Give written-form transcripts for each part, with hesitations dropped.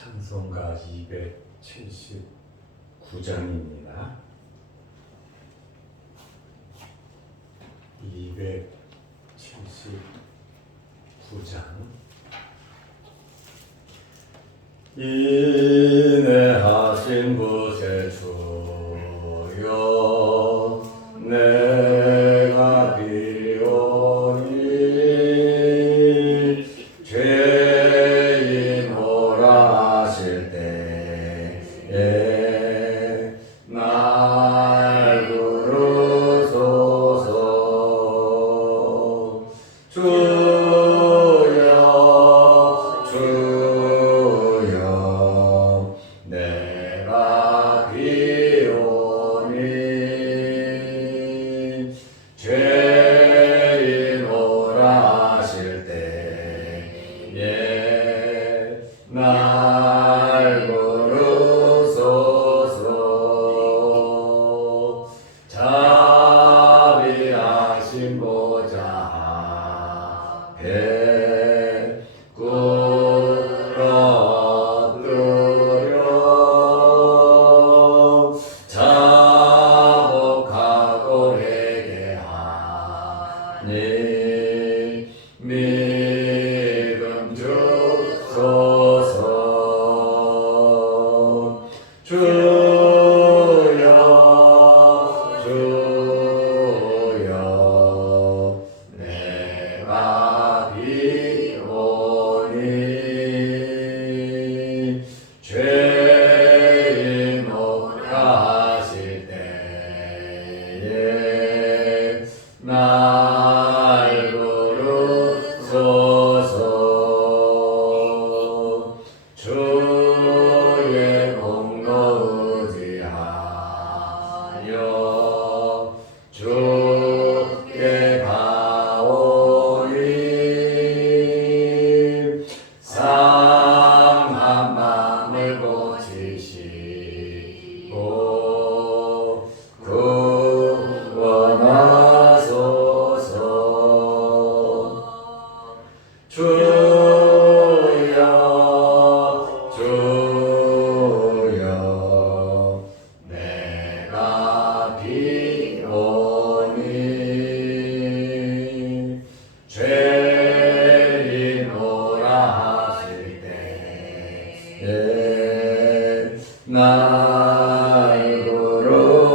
찬송가 279장입니다. 279장. 인내하신 곳에 주여 내가 비오니 죄인 오라 하실 때에 날 부르소서. 주여 주여 내가 비오니 죄인 오라 하실 때에 날 부르소서. 자비하신 보좌 앞에 꿇어뜨려 자복하고 회개하니 믿음 주소서. 주여 주여 내가 비오니 죄인 오라 하실 때에 날 부르소서. 주의 공로 의지하여 주께 가오니 상한 마음을 고치시고 구원하소서. 주여 주여 내가 비오니 죄인 오라 하실 때에 날 부르소서.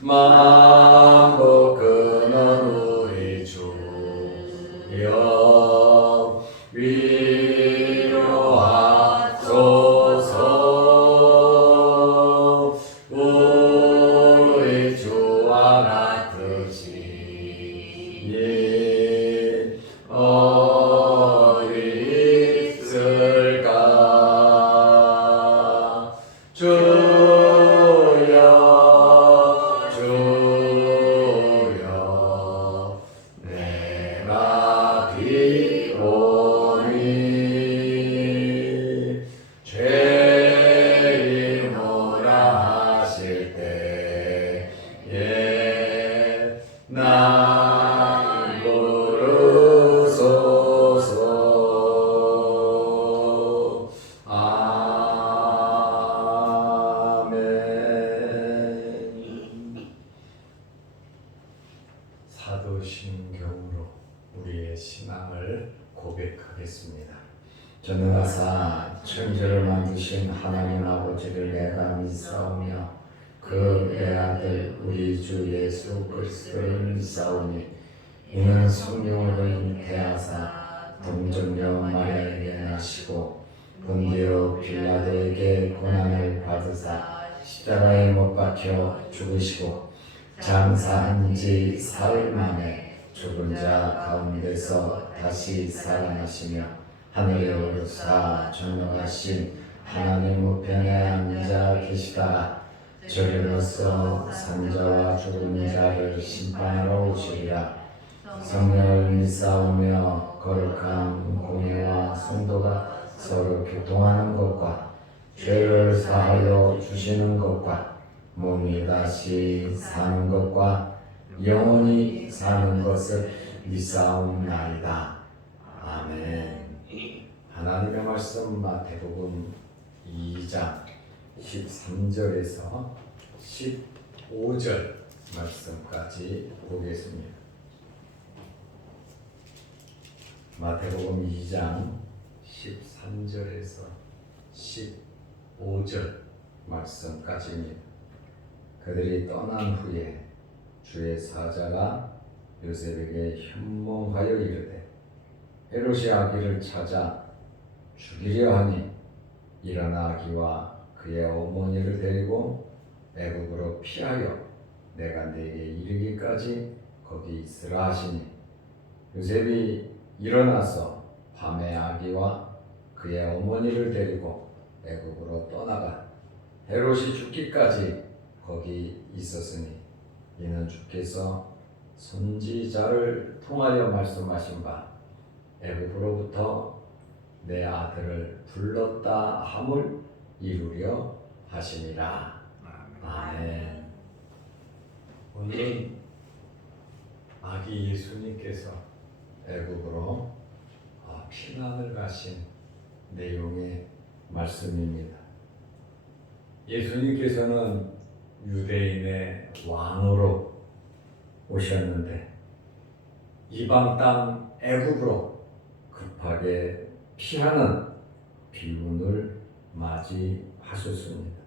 만복 근원 우리 주여 위로하소서. 우리 주와 같으시니 어디 있을까. 주여 주여 내가 비오니 죄인 오라 하실 때에 날 부르소서. 아멘. 사도신경으로 우리의 신앙을 고백하겠습니다. 전능하사 천지를 만드신 하나님 아버지를 내가 믿사오며 그 내 아들 우리 주 예수 그리스도를 믿사오니 이는 성령으로 잉태하사 동정녀 마리아에게 나시고 본디오 빌라도에게 고난을 받으사 십자가에 못 박혀 죽으시고 장사한 지 사흘 만에 죽은 자 가운데서 다시 살아나시며 하늘에 오르사 전능하신 하나님 우편에 앉아 계시다. 저리로서 산자와 죽은 자를 심판하러 오시리라. 성령을 믿사오며 거룩한 공예와 성도가 서로 교통하는 것과 죄를 사하여 주시는 것과 몸이 다시 사는 것과 영원히 사는 것을 믿사옵나이다. 아멘. 하나님의 말씀 마태복음 2장 13절에서 15절 말씀까지 보겠습니다. 마태복음 2장 13절에서 15절 말씀까지입니다. 그들이 떠난 후에 주의 사자가 요셉에게 현몽하여 이르되 헤롯이 아기를 찾아 죽이려 하니 일어나 아기와 그의 어머니를 데리고 애국으로 피하여 내가 네게 이르기까지 거기 있으라 하시니 요셉이 일어나서 밤에 아기와 그의 어머니를 데리고 애국으로 떠나가 헤롯이 죽기까지 거기 있었으니 이는 주께서 선지자를 통하여 말씀하신 바 애굽으로부터 내 아들을 불렀다 함을 이루려 하심이라. 아멘. 오늘은 아기 예수님께서 애굽으로 피난을 가신 내용의 말씀입니다. 예수님께서는 유대인의 왕으로 오셨는데 이방 땅 애굽으로 급하게 피하는 비운을 맞이하셨습니다.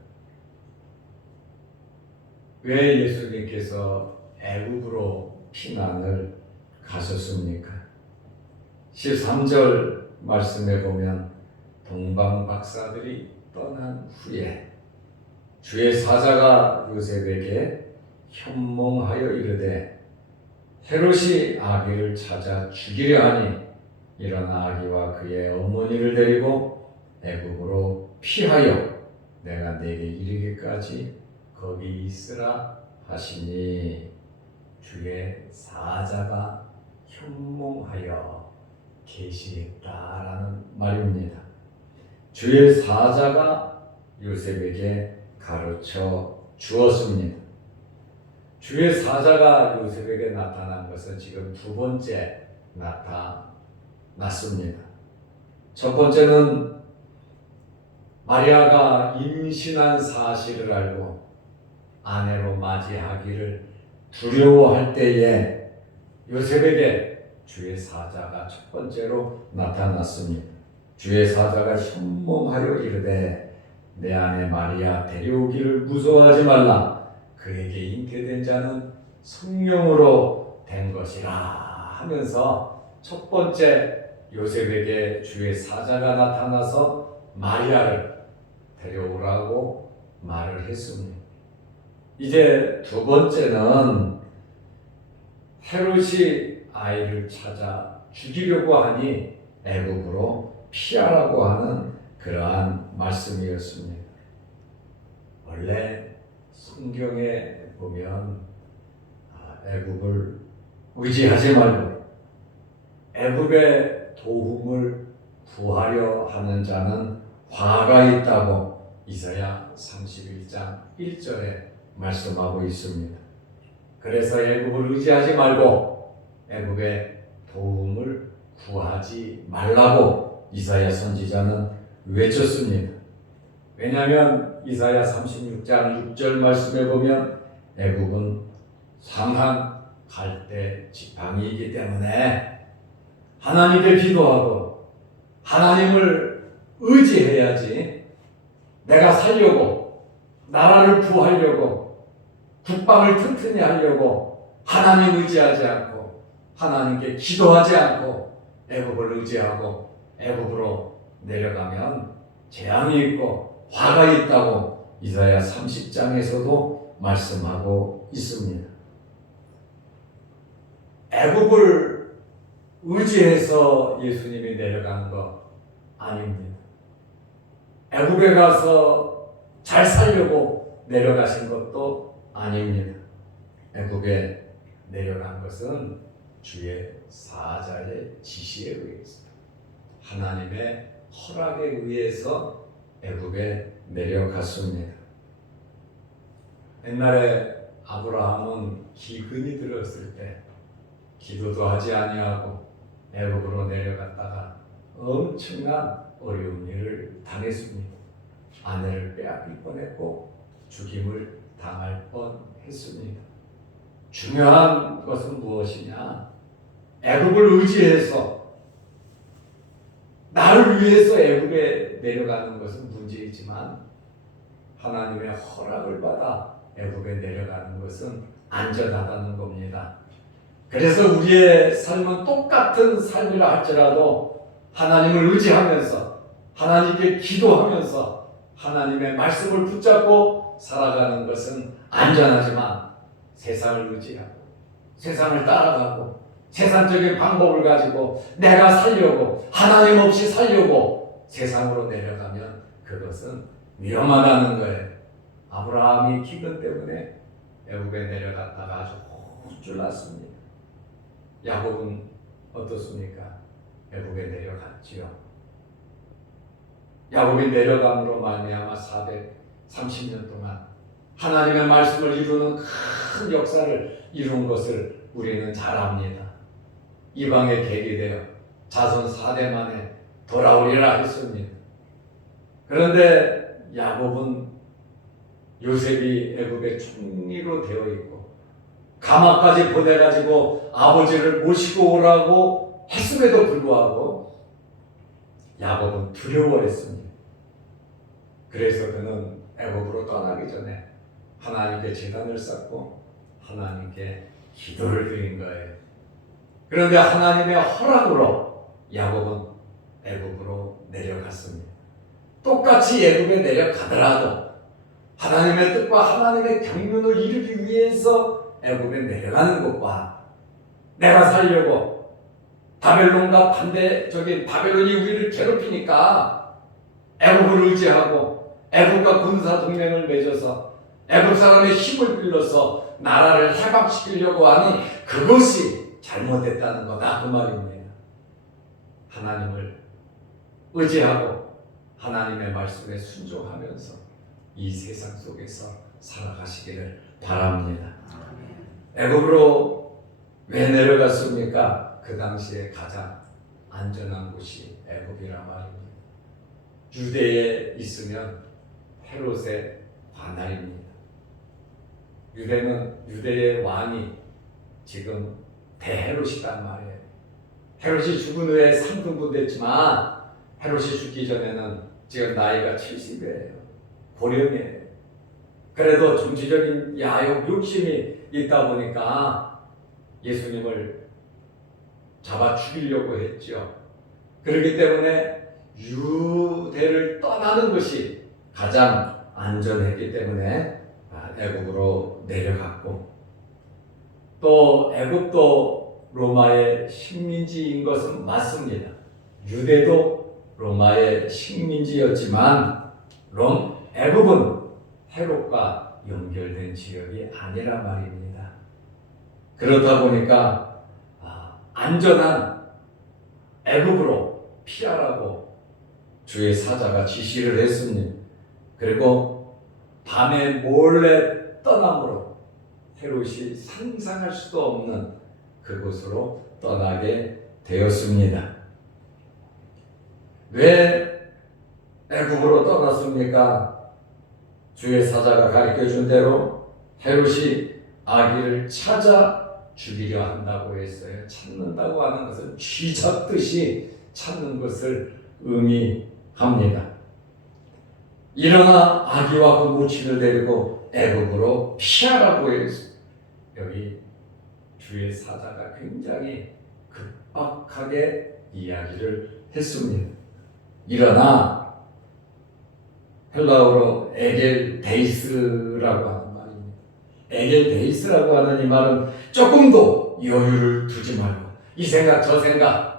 왜 예수님께서 애굽으로 피난을 가셨습니까? 13절 말씀에 보면 동방 박사들이 떠난 후에 주의 사자가 요셉에게 현몽하여 이르되 헤롯이 아기를 찾아 죽이려 하니 일어나 아기와 그의 어머니를 데리고 애굽으로 피하여 내가 네게 이르기까지 거기 있으라 하시니 주의 사자가 현몽하여 계시했다라는 말입니다. 주의 사자가 요셉에게 가르쳐 주었습니다. 주의 사자가 요셉에게 나타난 것은 지금 두 번째 나타났습니다. 첫 번째는 마리아가 임신한 사실을 알고 아내로 맞이하기를 두려워할 때에 요셉에게 주의 사자가 첫 번째로 나타났습니다. 주의 사자가 현몽하여 이르되 내 아내 마리아 데려오기를 무서워하지 말라. 그에게 잉태된 자는 성령으로 된 것이라 하면서 첫 번째 요셉에게 주의 사자가 나타나서 마리아를 데려오라고 말을 했습니다. 이제 두 번째는 헤롯이 아이를 찾아 죽이려고 하니 애굽으로 피하라고 하는 그러한 말씀이었습니다. 원래 성경에 보면 애굽을 의지하지 말고 애굽의 도움을 구하려 하는 자는 화가 있다고 이사야 31장 1절에 말씀하고 있습니다. 그래서 애굽을 의지하지 말고 애굽의 도움을 구하지 말라고 이사야 선지자는 외쳤습니다. 왜냐하면 이사야 36장 6절 말씀에 보면 애굽은 상한 갈대 지팡이이기 때문에 하나님께 기도하고 하나님을 의지해야지 내가 살려고 나라를 구하려고 국방을 튼튼히 하려고 하나님 의지하지 않고 하나님께 기도하지 않고 애굽을 의지하고 애굽으로 내려가면 재앙이 있고 화가 있다고 이사야 30장에서도 말씀하고 있습니다. 애굽을 의지해서 예수님이 내려간 거 아닙니다. 애굽에 가서 잘 살려고 내려가신 것도 아닙니다. 애굽에 내려간 것은 주의 사자의 지시에 의해서 하나님의 허락에 의해서 애굽에 내려갔습니다. 옛날에 아브라함은 기근이 들었을 때 기도도 하지 아니하고 애굽으로 내려갔다가 엄청난 어려운 일을 당했습니다. 아내를 빼앗길 뻔했고 죽임을 당할 뻔했습니다. 중요한 것은 무엇이냐? 애굽을 의지해서 나를 위해서 애굽에 내려가는 것은 문제이지만 하나님의 허락을 받아 애굽에 내려가는 것은 안전하다는 겁니다. 그래서 우리의 삶은 똑같은 삶이라 할지라도 하나님을 의지하면서 하나님께 기도하면서 하나님의 말씀을 붙잡고 살아가는 것은 안전하지만 세상을 의지하고 세상을 따라가고 세상적인 방법을 가지고 내가 살려고 하나님 없이 살려고 세상으로 내려가면 그것은 위험하다는 거예요. 아브라함이 기근 때문에 애굽에 내려갔다가 아주 혼쭐 났습니다. 야곱은 어떻습니까? 애굽에 내려갔지요. 야곱이 내려감으로 말미암아 430년 동안 하나님의 말씀을 이루는 큰 역사를 이룬 것을 우리는 잘 압니다. 이방의 객이 되어 자손 4대 만에 돌아오리라 했습니다. 그런데 야곱은 요셉이 애굽의 총리로 되어 있고 가마까지 보내가지고 아버지를 모시고 오라고 했음에도 불구하고 야곱은 두려워했습니다. 그래서 그는 애굽으로 떠나기 전에 하나님께 제단을 쌓고 하나님께 기도를 드린 거예요. 그런데 하나님의 허락으로 야곱은 애굽으로 내려갔습니다. 똑같이 애굽에 내려가더라도 하나님의 뜻과 하나님의 경륜을 이루기 위해서 애굽에 내려가는 것과 내가 살려고 바벨론과 반대적인 바벨론이 우리를 괴롭히니까 애굽을 의지하고 애굽과 군사 동맹을 맺어서 애굽 사람의 힘을 빌려서 나라를 해방시키려고 하는 그것이 잘못됐다는 거다 그 말입니다. 하나님을 의지하고 하나님의 말씀에 순종하면서 이 세상 속에서 살아가시기를 바랍니다. 애굽으로 왜 내려갔습니까? 그 당시에 가장 안전한 곳이 애굽이라 말입니다. 유대에 있으면 헤롯의 관할입니다. 유대의 왕이 지금 대헤롯이란 말이에요. 헤롯이 죽은 후에 3등분 됐지만 헤롯이 죽기 전에는 지금 나이가 70이에요. 고령이에요. 그래도 정치적인 야욕, 욕심이 있다 보니까 예수님을 잡아 죽이려고 했죠. 그렇기 때문에 유대를 떠나는 것이 가장 안전했기 때문에 애굽으로 내려갔고 또 애굽도 로마의 식민지인 것은 맞습니다. 유대도 로마의 식민지였지만 애굽은 헤롯과 연결된 지역이 아니란 말입니다. 그렇다 보니까 안전한 애굽으로 피하라고 주의 사자가 지시를 했습니다. 그리고 밤에 몰래 떠남으로 헤롯이 상상할 수도 없는 그곳으로 떠나게 되었습니다. 왜 애굽으로 떠났습니까? 주의 사자가 가르쳐준 대로 헤롯이 아기를 찾아 죽이려 한다고 했어요. 찾는다고 하는 것은 쥐잡듯이 찾는 것을 의미합니다. 일어나 아기와 그母亲을 데리고 애굽으로 피하라고 했습니다. 여기 주의 사자가 굉장히 급박하게 이야기를 했습니다. 일어나 헬라어로 에겔데이스라고 하는 말입니다. 에겔데이스라고 하는 이 말은 조금도 여유를 두지 말고 이 생각 저 생각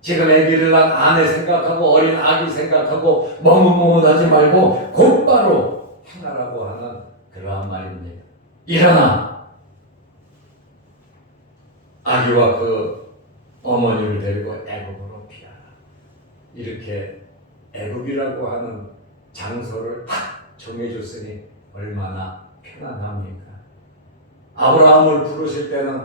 지금 아기를 낳은 아내 생각하고 어린 아기 생각하고 머뭇머뭇하지 말고 곧바로 행하라고 하는 그러한 말입니다. 일어나 아기와 그 어머니를 데리고 애굽으로 피하라. 이렇게 애굽이라고 하는 장소를 딱 정해줬으니 얼마나 편안합니까? 아브라함을 부르실 때는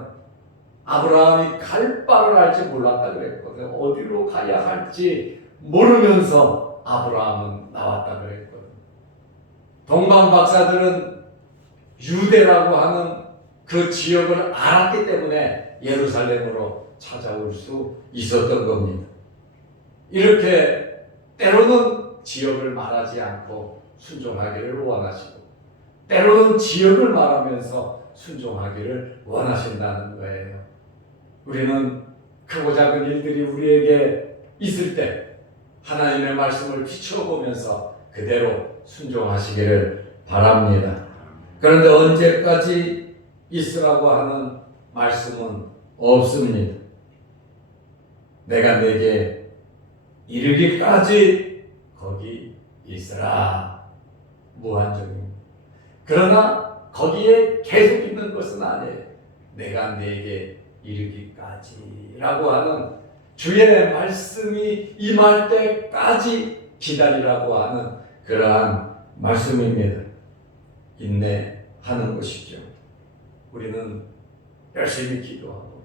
아브라함이 갈 바를 알지 몰랐다 그랬거든. 어디로 가야 할지 모르면서 아브라함은 나왔다 그랬거든. 동방 박사들은 유대라고 하는 그 지역을 알았기 때문에 예루살렘으로 찾아올 수 있었던 겁니다. 이렇게 때로는 지역을 말하지 않고 순종하기를 원하시고, 때로는 지역을 말하면서 순종하기를 원하신다는 거예요. 우리는 크고 작은 일들이 우리에게 있을 때 하나님의 말씀을 비추어 보면서 그대로 순종하시기를 바랍니다. 그런데 언제까지 있으라고 하는 말씀은 없습니다. 내가 내게 이르기까지 거기 있으라. 무한정입니다. 그러나 거기에 계속 있는 것은 아니에요. 내가 내게 이르기까지라고 하는 주의 말씀이 임할 때까지 기다리라고 하는 그러한 말씀입니다. 인내하는 것이죠. 우리는 열심히 기도하고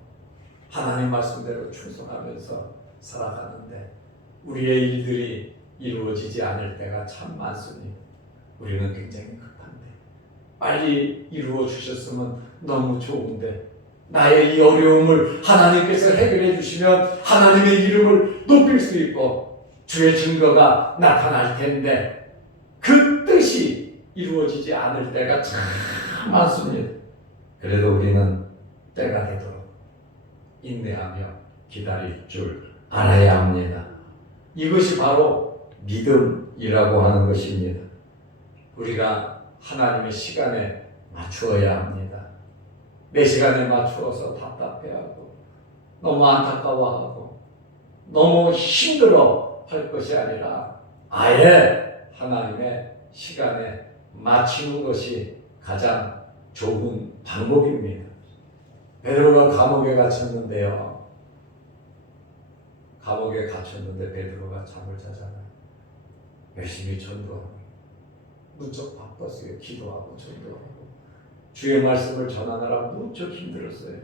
하나님 말씀대로 충성하면서 살아가는데 우리의 일들이 이루어지지 않을 때가 참 많습니다. 우리는 굉장히 급한데 빨리 이루어 주셨으면 너무 좋은데, 나의 이 어려움을 하나님께서 해결해 주시면 하나님의 이름을 높일 수 있고 주의 증거가 나타날 텐데 그 뜻이 이루어지지 않을 때가 참 많습니다. 그래도 우리는 때가 되도록 인내하며 기다릴 줄 알아야 합니다. 이것이 바로 믿음이라고 하는 것입니다. 우리가 하나님의 시간에 맞추어야 합니다. 내 시간에 맞추어서 답답해하고 너무 안타까워하고 너무 힘들어 할 것이 아니라 아예 하나님의 시간에 맞추는 것이 가장 좋은 방법입니다. 베드로가 감옥에 갇혔는데요. 감옥에 갇혔는데 베드로가 잠을 자잖아요. 열심히 전도하고 무척 바빴어요. 기도하고 전도하고 주의 말씀을 전하느라 무척 힘들었어요.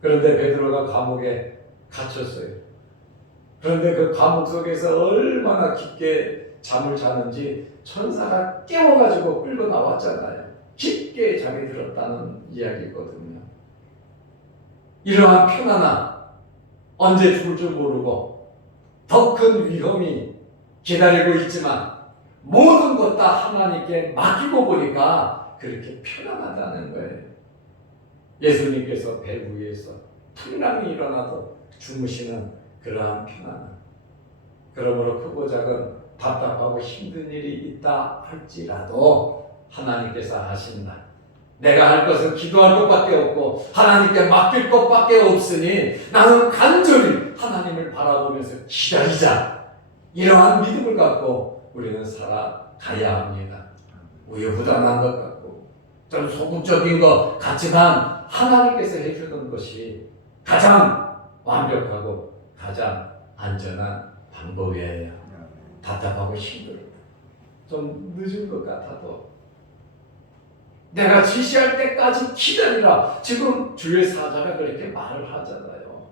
그런데 베드로가 감옥에 갇혔어요. 그런데 그 감옥 속에서 얼마나 깊게 잠을 자는지 천사가 깨워가지고 끌고 나왔잖아요. 깊게 잠이 들었다는 이야기거든요. 이러한 편안함, 언제 죽을 줄 모르고 더 큰 위험이 기다리고 있지만 모든 것 다 하나님께 맡기고 보니까 그렇게 편안하다는 거예요. 예수님께서 배 위에서 풍랑이 일어나도 주무시는 그러한 편안함. 그러므로 크고 작은 답답하고 힘든 일이 있다 할지라도 하나님께서 하신다. 내가 할 것은 기도할 것밖에 없고 하나님께 맡길 것밖에 없으니 나는 간절히 하나님을 바라보면서 기다리자. 이러한 믿음을 갖고 우리는 살아가야 합니다. 우유부단한 것 같고 좀 소극적인 것 같지만 하나님께서 해주는 것이 가장 완벽하고 가장 안전한 방법이에요. 답답하고 힘들어. 좀 늦은 것 같아도 내가 지시할 때까지 기다리라. 지금 주의 사자가 그렇게 말을 하잖아요.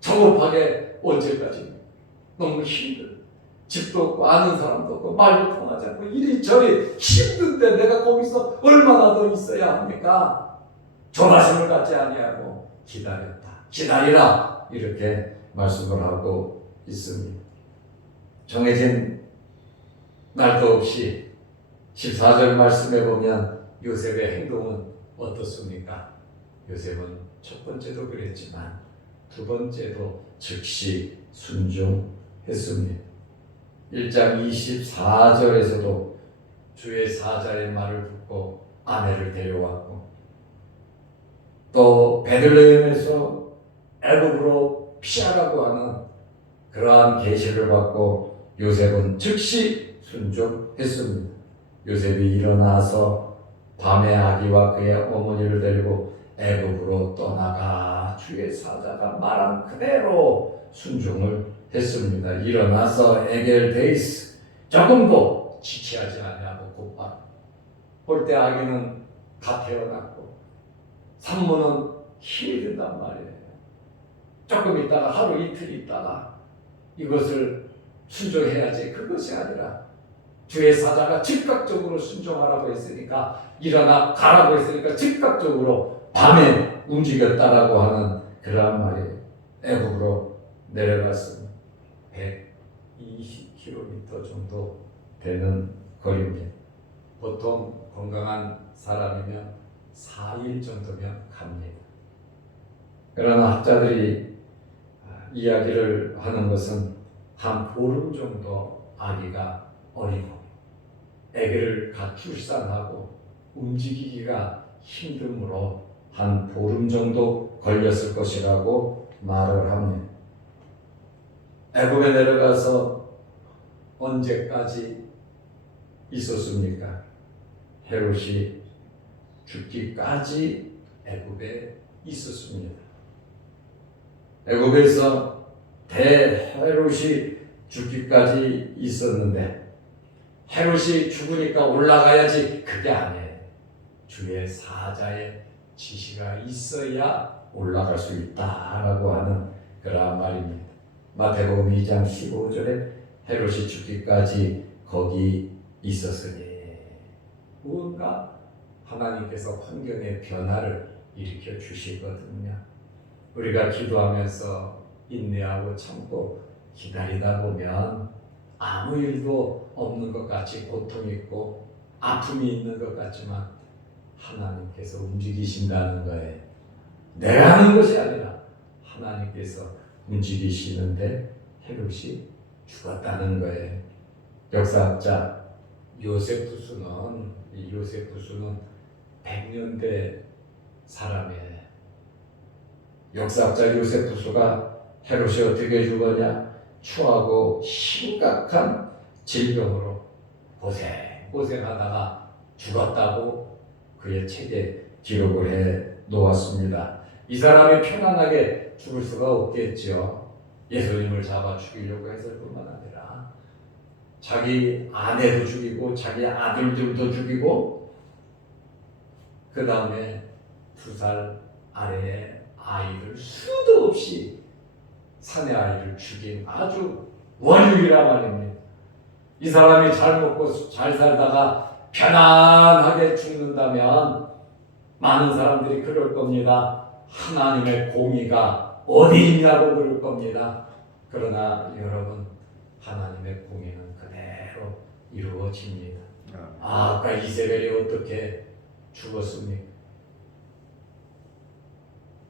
성급하게 언제까지? 너무 힘들어. 집도 없고 아는 사람도 없고 말도 통하지 않고 이리저리 힘든데 내가 거기서 얼마나 더 있어야 합니까? 조바심을 갖지 아니하고 기다렸다. 기다리라. 이렇게 말씀을 하고 있습니다. 정해진 날도 없이 14절 말씀에 보면 요셉의 행동은 어떻습니까? 요셉은 첫 번째도 그랬지만 두 번째도 즉시 순종했습니다. 1장 24절에서도 주의 사자의 말을 듣고 아내를 데려왔고 또 베들레헴에서 애굽으로 피하라고 하는 그러한 계시를 받고 요셉은 즉시 순종했습니다. 요셉이 일어나서 밤에 아기와 그의 어머니를 데리고 애굽으로 떠나가 주의 사자가 말한 그대로 순종을 했습니다. 일어나서 에겔 데이스 조금도 지체하지 않냐고 곧바로 볼 때 아기는 다 태어났고 산모는 힘이 든단 말이에요. 조금 있다가 하루 이틀 있다가 이것을 순종해야지, 그것이 아니라 주의 사자가 즉각적으로 순종하라고 했으니까, 일어나 가라고 했으니까 즉각적으로 밤에 움직였다라고 하는 그러한 말이에요. 애굽으로 내려갔습니다. 120km 정도 되는 거리입니다. 보통 건강한 사람이면 4일 정도면 갑니다. 그러나 학자들이 이야기를 하는 것은 한 보름 정도 아기가 어리고 아기를 갓 출산하고 움직이기가 힘들므로 한 보름 정도 걸렸을 것이라고 말을 합니다. 애굽에 내려가서 언제까지 있었습니까? 헤롯이 죽기까지 애굽에 있었습니다. 애굽에서 대헤롯이 죽기까지 있었는데, 헤롯이 죽으니까 올라가야지, 그게 아니에요. 주의 사자의 지시가 있어야 올라갈 수 있다라고 하는 그러한 말입니다. 마태복음 2장 15절에 헤롯이 죽기까지 거기 있었으니, 무언가 하나님께서 환경의 변화를 일으켜 주시거든요. 우리가 기도하면서 인내하고 참고 기다리다 보면 아무 일도 없는 것 같이 고통이 있고 아픔이 있는 것 같지만 하나님께서 움직이신다는 거예요. 내가 하는 것이 아니라 하나님께서 움직이시는데 헤롯이 죽었다는 거예요. 역사학자 요세푸스는 100년대 사람이에요. 역사학자 요세푸스가 헤롯이 어떻게 죽었냐? 추하고 심각한 질병으로 고생하다가 죽었다고 그의 책에 기록을 해 놓았습니다. 이 사람이 편안하게 죽을 수가 없겠죠. 예수님을 잡아 죽이려고 했을 뿐만 아니라 자기 아내도 죽이고 자기 아들들도 죽이고, 그 다음에 2살 아래의 아이들 수도 없이 사내 아이를 죽인 아주 원흉이라 말입니다. 이 사람이 잘 먹고 잘 살다가 편안하게 죽는다면 많은 사람들이 그럴 겁니다. 하나님의 공의가 어디 있냐고 그럴 겁니다. 그러나 여러분, 하나님의 공의는 그대로 이루어집니다. 아까 이세벨이 어떻게 죽었습니까?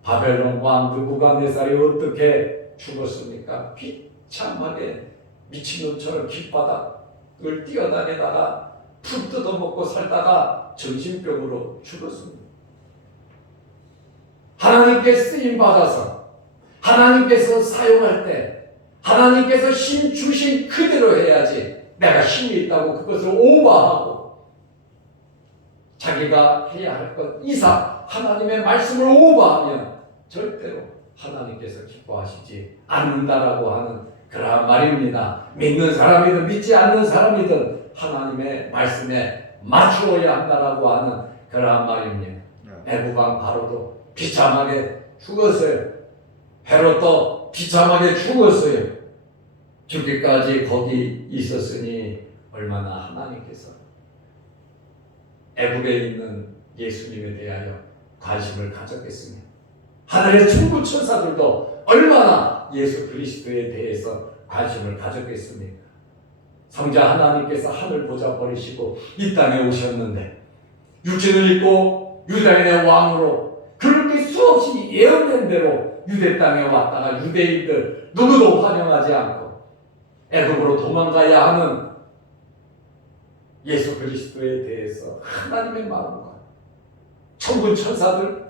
바벨론 왕 느부갓네살이 어떻게 죽었습니까? 비참하게 미친놈처럼 길바닥을 뛰어다니다가 풀 뜯어먹고 살다가 정신병으로 죽었습니다. 하나님께 쓰임받아서 하나님께서 사용할 때 하나님께서 힘 주신 그대로 해야지, 내가 힘이 있다고 그것을 오버하고 자기가 해야 할 것 이상 하나님의 말씀을 오버하면 절대로 하나님께서 기뻐하시지 않는다라고 하는 그러한 말입니다. 믿는 사람이든 믿지 않는 사람이든 하나님의 말씀에 맞추어야 한다라고 하는 그러한 말입니다. 애굽 왕 바로도 비참하게 죽었어요. 헤롯도 비참하게 죽었어요. 죽기까지 거기 있었으니 얼마나 하나님께서 애굽에 있는 예수님에 대하여 관심을 가졌겠습니까? 하늘의 천부 천사들도 얼마나 예수 그리스도에 대해서 관심을 가졌겠습니까? 성자 하나님께서 하늘 보좌 버리시고 이 땅에 오셨는데 육신을 입고 유다인의 왕으로 그렇게 수없이 예언된 대로 유대 땅에 왔다가 유대인들 누구도 환영하지 않고 애굽으로 도망가야 하는 예수 그리스도에 대해서 하나님의 마음과 천군 천사들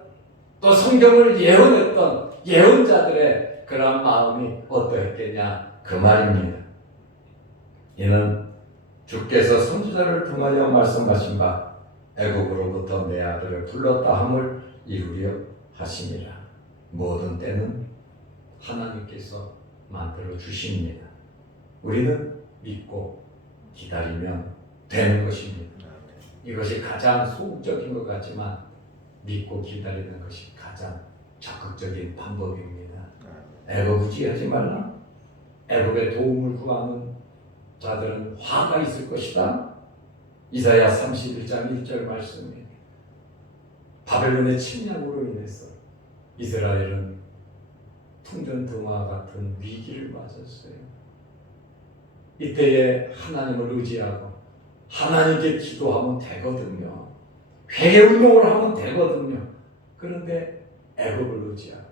또 성경을 예언했던 예언자들의 그런 마음이 어떠했겠냐, 그 말입니다. 이는 주께서 선지자를 통하여 말씀하신 바 애굽으로부터 내 아들을 불렀다 함을 이루려 하심이라. 모든 때는 하나님께서 만들어 주십니다. 우리는 믿고 기다리면 되는 것입니다. 이것이 가장 소극적인 것 같지만 믿고 기다리는 것이 가장 적극적인 방법입니다. 애고부지하지 말라. 애굽의 도움을 구하는 자들은 화가 있을 것이다. 이사야 31장 1절 말씀입니다. 바벨론의 침략으로 인해서 이스라엘은 풍전등화 같은 위기를 맞았어요. 이때에 하나님을 의지하고 하나님께 기도하면 되거든요. 회개운동을 하면 되거든요. 그런데 애굽을 의지하고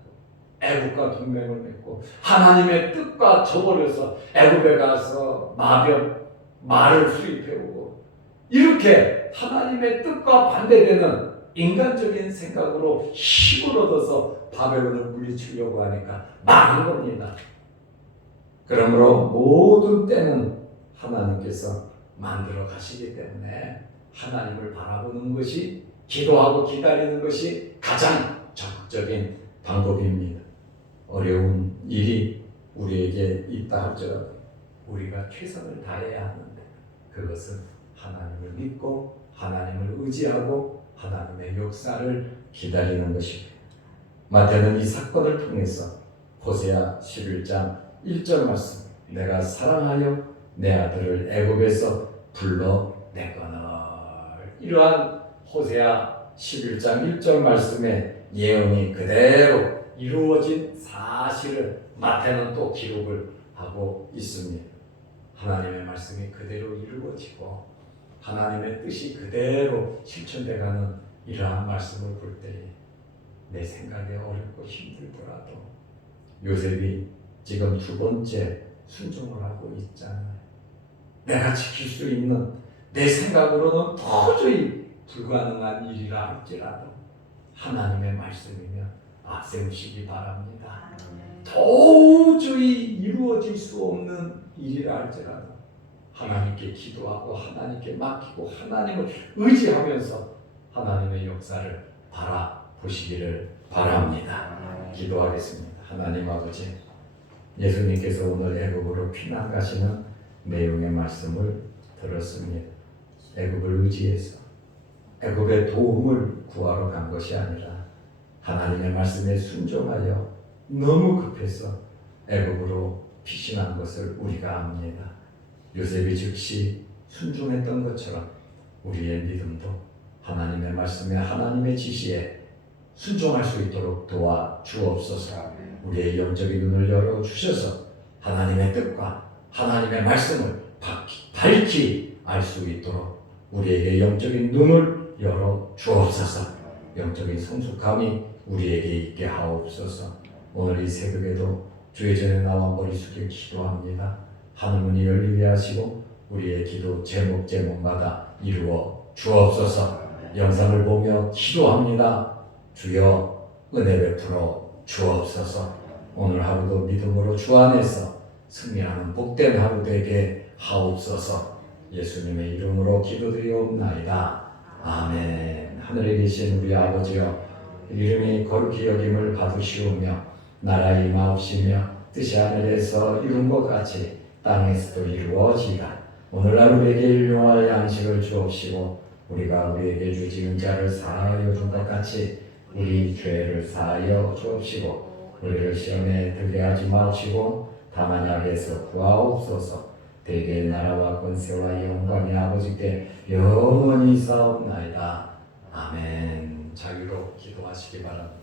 애굽과 동맹을 맺고 하나님의 뜻과 저버려서 애굽에 가서 말을 수입해오고 이렇게 하나님의 뜻과 반대되는 인간적인 생각으로 힘을 얻어서 바벨론을 물리치려고 하니까 망한 겁니다. 그러므로 모든 때는 하나님께서 만들어 가시기 때문에 하나님을 바라보는 것이, 기도하고 기다리는 것이 가장 적극적인 방법입니다. 어려운 일이 우리에게 있다 할지라도 우리가 최선을 다해야 하는데 그것은 하나님을 믿고 하나님을 의지하고 하나님의 역사를 기다리는 것입니다. 마태는 이 사건을 통해서 호세아 11장 1절 말씀, 내가 사랑하여 내 아들을 애굽에서 불러내거늘, 이러한 호세아 11장 1절 말씀의 예언이 그대로 이루어진 사실을 마태는 또 기록을 하고 있습니다. 하나님의 말씀이 그대로 이루어지고 하나님의 뜻이 그대로 실천돼가는 이러한 말씀을 볼 때에 내 생각에 어렵고 힘들더라도 요셉이 지금 두 번째 순종을 하고 있잖아요. 내가 지킬 수 있는, 내 생각으로는 도저히 불가능한 일이라 할지라도 하나님의 말씀이면 앞세우시기 바랍니다. 도저히 이루어질 수 없는 일이라 할지라도 하나님께 기도하고 하나님께 맡기고 하나님을 의지하면서 하나님의 역사를 바라보시기를 바랍니다. 기도하겠습니다. 하나님 아버지, 예수님께서 오늘 애굽으로 피난 가시는 내용의 말씀을 들었습니다. 애굽을 의지해서 애굽의 도움을 구하러 간 것이 아니라 하나님의 말씀에 순종하여 너무 급해서 애굽으로 피신한 것을 우리가 압니다. 요셉이 즉시 순종했던 것처럼 우리의 믿음도 하나님의 말씀에, 하나님의 지시에 순종할 수 있도록 도와주옵소서. 우리의 영적인 눈을 열어주셔서 하나님의 뜻과 하나님의 말씀을 밝히 알 수 있도록 우리에게 영적인 눈을 열어주옵소서. 영적인 성숙함이 우리에게 있게 하옵소서. 오늘 이 새벽에도 주의 전에 나와 머리 숙여 기도합니다. 하늘문이 열리게 하시고 우리의 기도 제목마다 이루어 주옵소서. 영상을 보며 기도합니다. 주여 은혜 베풀어 주옵소서. 오늘 하루도 믿음으로 주 안에서 승리하는 복된 하루 되게 하옵소서. 예수님의 이름으로 기도드리옵나이다. 아멘. 하늘에 계신 우리 아버지여, 이름이 거룩히 여김을 받으시오며 나라 임하옵시며 뜻이 하늘에서 이룬 것 같이 땅에서도 이루어지이다. 오늘날 우리에게 일용할 양식을 주옵시고 우리가 우리에게 주지은 자를 사하여 준 것 같이 우리 죄를 사하여 주옵시고 우리를 시험에 들게 하지 마옵시고 다만 악에서 구하옵소서. 대개의 나라와 권세와 영광이 아버지께 영원히 있사옵나이다. 아멘. 자유로 기도하시기 바랍니다.